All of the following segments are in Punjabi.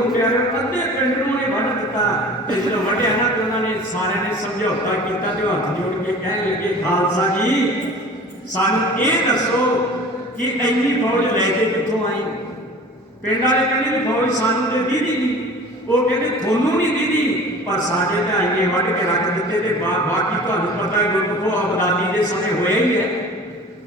ਗੁਰੂ ਪਿਆਰੇ ਅੱਧੇ ਪਿੰਡ ਨੂੰ ਨੇ ਵੱਢ ਦਿੱਤਾ। ਤੇ ਜਦੋਂ ਵੱਢਿਆ ਨਾ ਤੇ ਉਹਨਾਂ ਨੇ ਸਾਰਿਆਂ ਨੇ ਸਮਝੌਤਾ ਕੀਤਾ ਤੇ ਹੱਥ ਜੋੜ ਕੇ ਕਹਿਣ ਲੱਗੇ, ਖਾਲਸਾ ਜੀ, ਸਾਨੂੰ ਇਹ ਦੱਸੋ ਕਿ ਇੰਨੀ ਫੌਜ ਲੈ ਕੇ ਕਿੱਥੋਂ ਆਈ? ਪਿੰਡ ਵਾਲੇ ਕਹਿੰਦੇ ਵੀ ਫੌਜ ਸਾਨੂੰ ਤੇ ਦੀਦੀ ਨਹੀਂ ਉਹ ਕਹਿੰਦੇ, ਤੁਹਾਨੂੰ ਨਹੀਂ ਦੀਦੀ। ਪਰ ਸਾਡੇ ਤਾਂ ਇੰਨੇ ਵੱਢ ਕੇ ਰੱਖ ਦਿੱਤੇ ਤੇ ਬਾਕੀ ਤੁਹਾਨੂੰ ਪਤਾ ਹੈ ਗੁਰਮੁਖੋ ਅਬਦਾਲੀ ਦੇ ਸਮੇਂ ਹੋਇਆ ਹੀ ਹੈ।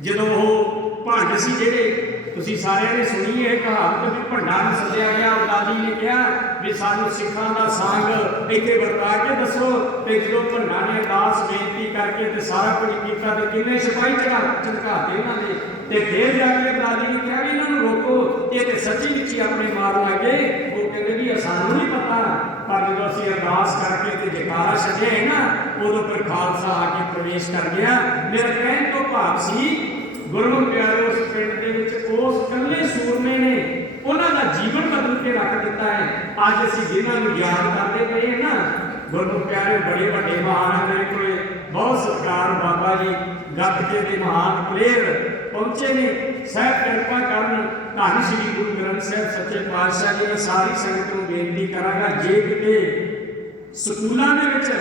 ਜਦੋਂ ਉਹ ਭੰਡ ਸੀ ਜਿਹੜੇ ਤੁਸੀਂ ਸਾਰਿਆਂ ਨੇ ਸੁਣੀ ਹੈ, ਕਹਾਵਤ ਵੀ ਭੰਡਾਂ ਨੂੰ ਸੱਦਿਆ ਗਿਆ ਅਬਦਾਲੀ ਨੇ ਕਿਹਾ ਵੀ ਸਾਨੂੰ ਸਿੱਖਾਂ ਦਾ ਸੰਗ ਇੱਥੇ ਵਰਤਾ ਕੇ ਦੱਸੋ। ਤੇ ਜਦੋਂ ਭੰਡਾਂ ਨੇ ਅਰਦਾਸ ਬੇਨਤੀ ਕਰਕੇ ਤੇ ਸਾਰਾ ਕੁਝ ਕੀਤਾ ਤੇ ਕਿੰਨੇ ਸਿਪਾਹੀ ਚੜਾ ਝਟਕਾਤੇ ਉਹਨਾਂ ਦੇ। ਤੇ ਫੇਰ ਜਾ ਕੇ ਅਬਦਾਲੀ ਨੇ ਕਿਹਾ ਵੀ ਇਹਨਾਂ ਨੂੰ ਰੋਕੋ, ਇਹ ਤੇ ਸੱਚੀ ਵਿੱਚ ਆਪਣੇ ਮਾਰ ਲੱਗੇ। ਉਹ ਕਹਿੰਦੇ ਵੀ ਸਾਨੂੰ ਨਹੀਂ ਪਤਾ। ਪਰ ਜਦੋਂ ਅਸੀਂ ਅਰਦਾਸ ਕਰਕੇ ਤੇ ਜਕਾਰਾ ਛੱਡਿਆ ਹੈ ਨਾ, ਉਦੋਂ ਫਿਰ ਖਾਲਸਾ ਆ ਕੇ ਪ੍ਰਵੇਸ਼ ਕਰ ਗਿਆ। ਮੇਰਾ ਕਹਿਣ ਤੋਂ ਭਾਵ ਸੀ, ਗੁਰਮੁਖ ਪਿਆਰੇ ਉਸ ਪਿੰਡ ਦੇ ਵਿੱਚ ਉਸ ਕੱਲੇ ਸੂਰਮੇ ਨੇ ਉਹਨਾਂ ਦਾ ਜੀਵਨ ਬਦਲ ਕੇ ਰੱਖ ਦਿੱਤਾ ਹੈ। ਅੱਜ ਅਸੀਂ ਜਿਨ੍ਹਾਂ ਨੂੰ ਯਾਦ ਕਰਦੇ ਪਏ ਹਾਂ ਨਾ, ਗੁਰਮੁਖ ਪਿਆਰੇ, ਬੜੇ ਵੱਡੇ ਮਹਾਨ ਆ ਮੇਰੇ ਕੋਲੇ ਬਹੁਤ ਸਤਿਕਾਰ ਬਾਬਾ ਜੀ ਗੱਤਕੇ ਦੇ ਮਹਾਨ ਪਲੇਅਰ ਪਹੁੰਚੇ ਨੇ। ਸਹਿਬ ਕਿਰਪਾ ਕਰਨ ਧੰਨ ਸ੍ਰੀ ਗੁਰੂ ਗ੍ਰੰਥ ਸਾਹਿਬ, ਸੱਚੇ ਪਾਤਸ਼ਾਹ ਜੀ ਮੈਂ ਸਾਰੀ ਸੰਗਤ ਨੂੰ ਬੇਨਤੀ ਕਰਾਂਗਾ, ਜੇ ਕਿਤੇ ਸਕੂਲਾਂ ਦੇ ਵਿੱਚ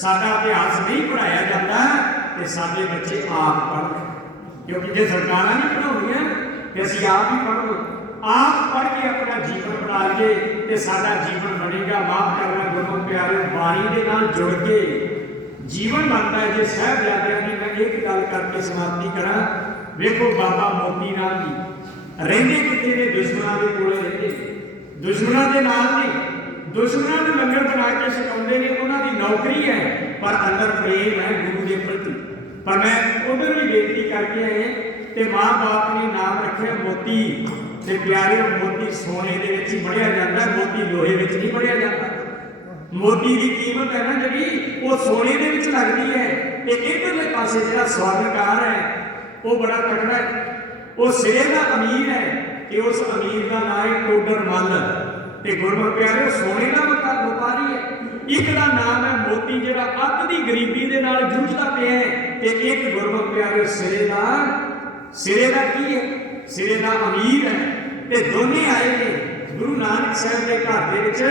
ਸਾਡਾ ਇਤਿਹਾਸ ਨਹੀਂ ਪੜਾਇਆ ਜਾਂਦਾ ਤੇ ਸਾਡੇ ਬੱਚੇ ਆਪ ਪੜ੍ਹਦੇ ਕਿਉਂਕਿ ਜੇ ਸਰਕਾਰਾਂ ਨਹੀਂ ਪੜਾਉਂਦੀਆਂ ਤੇ ਅਸੀਂ ਆਪ ਹੀ ਪੜ੍ਹੋ। ਆਪ ਪੜ੍ਹ ਕੇ ਆਪਣਾ ਜੀਵਨ ਬਣਾ ਲਈਏ ਤੇ ਸਾਡਾ ਜੀਵਨ ਬਣੇਗਾ। ਮਾਫ ਕਰਨਾ ਗੁਰਮੁਖ ਪਿਆਰੇ ਬਾਣੀ ਦੇ ਨਾਲ ਜੁੜ ਕੇ ਜੀਵਨ ਬਣਦਾ ਹੈ। ਜੇ ਸਾਹਿਬਜ਼ਾਦਿਆਂ ਦੀ ਮੈਂ ਇੱਕ ਗੱਲ ਕਰਕੇ ਸਮਾਪਤੀ ਕਰਾਂ, ਵੇਖੋ ਬਾਬਾ ਮੋਤੀ ਰਾਮ ਜੀ, ਰਹਿੰਦੇ ਕਿੱਥੇ ਨੇ? ਦੁਸ਼ਮਣਾਂ ਦੇ ਕੋਲੇ ਰਹਿੰਦੇ। ਦੁਸ਼ਮਣਾਂ ਦੇ ਨਾਲ ਨਹੀਂ ਦੁਸ਼ਮਣਾਂ ਨੂੰ ਲੰਗਰ ਬਣਾ ਕੇ ਸਿਖਾਉਂਦੇ ਨੇ। ਉਹਨਾਂ ਦੀ ਨੌਕਰੀ ਹੈ, ਪਰ ਅੰਦਰ ਪ੍ਰੇਮ ਹੈ ਗੁਰੂ ਦੇ ਪ੍ਰਤੀ। ਪਰ ਮੈਂ ਉਧਰ ਵੀ ਬੇਨਤੀ ਕਰਕੇ ਤੇ ਮਾਂ-ਬਾਪ ਨੇ ਨਾਮ ਰੱਖਿਆ ਮੋਤੀ ਤੇ ਪਿਆਰੇ ਮੋਤੀ ਸੋਨੇ ਦੇ ਵਿੱਚ ਹੀ ਬਣਿਆ ਜਾਂਦਾ, ਮੋਤੀ ਲੋਹੇ ਵਿੱਚ ਨਹੀਂ ਬਣਿਆ ਜਾਂਦਾ। ਮੋਤੀ ਦੀ ਕੀਮਤ ਹੈ ਨਾ ਜਿਹੜੀ, ਉਹ ਸੋਨੇ ਦੇ ਵਿੱਚ ਲੱਗਦੀ ਹੈ। ਤੇ ਇਧਰਲੇ ਪਾਸੇ ਜਿਹੜਾ ਸਵਰਨਕਾਰ ਹੈ, ਉਹ ਬੜਾ ਤਕੜਾ ਹੈ। ਉਹ ਸਿਰੇ ਦਾ ਅਮੀਰ ਹੈ ਤੇ ਉਸ ਅਮੀਰ ਦਾ ਨਾਮ ਹੈ ਟੋਡਰ ਮੱਲ। ਤੇ ਗੁਰਮੁਖ ਪਿਆਰੇ ਸੋਨੇ ਦਾ ਵਪਾ- ਵਪਾਰੀ ਹੈ। ਇੱਕ ਦਾ ਨਾਮ ਹੈ ਮੋਤੀ, ਜਿਹੜਾ ਅੱਧ ਦੀ ਗਰੀਬੀ ਦੇ ਨਾਲ ਜੂਝਦਾ ਪਿਆ ਹੈ ਤੇ ਇੱਕ ਗੁਰਮੁਖ ਪਿਆਰੇ ਸਿਰੇ ਦਾ ਸਿਰੇ ਦਾ ਕੀ ਹੈ? ਸਿਰੇ ਦਾ ਅਮੀਰ ਹੈ। ਤੇ ਦੋਨੇ ਆਏ ਨੇ। ਗੁਰੂ ਨਾਨਕ ਸਾਹਿਬ ਦੇ ਘਰ ਦੇ ਵਿੱਚ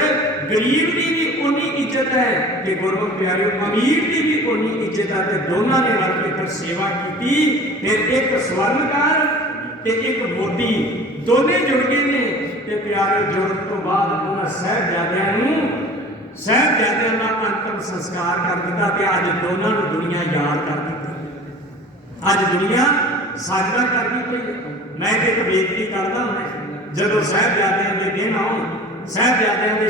ਗਰੀਬ ਦੀ ਵੀ ਉਨੀ ਇੱਜ਼ਤ ਹੈ ਤੇ ਗੁਰਮੁਖ ਪਿਆਰਿਓ, ਅਮੀਰ ਦੀ ਵੀ ਉਨੀ ਇੱਜ਼ਤ ਹੈ ਤੇ ਦੋਨਾਂ ਨੇ ਰਲ ਕੇ ਫਿਰ ਸੇਵਾ ਕੀਤੀ। ਫਿਰ ਇੱਕ ਸਵਰਨਕਾਰ ਤੇ ਇੱਕ ਮੋਦੀ ਦੋਨੇ ਜੁੜ ਗਏ ਨੇ ਤੇ ਪਿਆਰੇ ਜੁੜਨ ਤੋਂ ਬਾਅਦ ਉਹਨਾਂ ਸਾਹਿਬਜ਼ਾਦਿਆਂ ਨੂੰ ਸਾਹਿਬਜ਼ਾਦਿਆਂ ਦਾ ਅੰਤਮ ਸੰਸਕਾਰ ਕਰ ਦਿੱਤਾ ਤੇ ਅੱਜ ਦੋਨਾਂ ਨੂੰ ਦੁਨੀਆ ਯਾਦ ਕਰ ਦਿੱਤੀ। ਅੱਜ ਦੁਨੀਆ ਸਾਜਨਾ ਕਰਦੀ ਪਈ ਮੈਂ ਤੇ ਇੱਕ ਬੇਨਤੀ ਕਰਦਾ ਹਾਂ ਜਦੋਂ ਸਾਹਿਬਜ਼ਾਦਿਆਂ ਦੇ ਦਿਨ ਆਉਣ, ਸਾਹਿਬਜ਼ਾਦਿਆਂ ਦੇ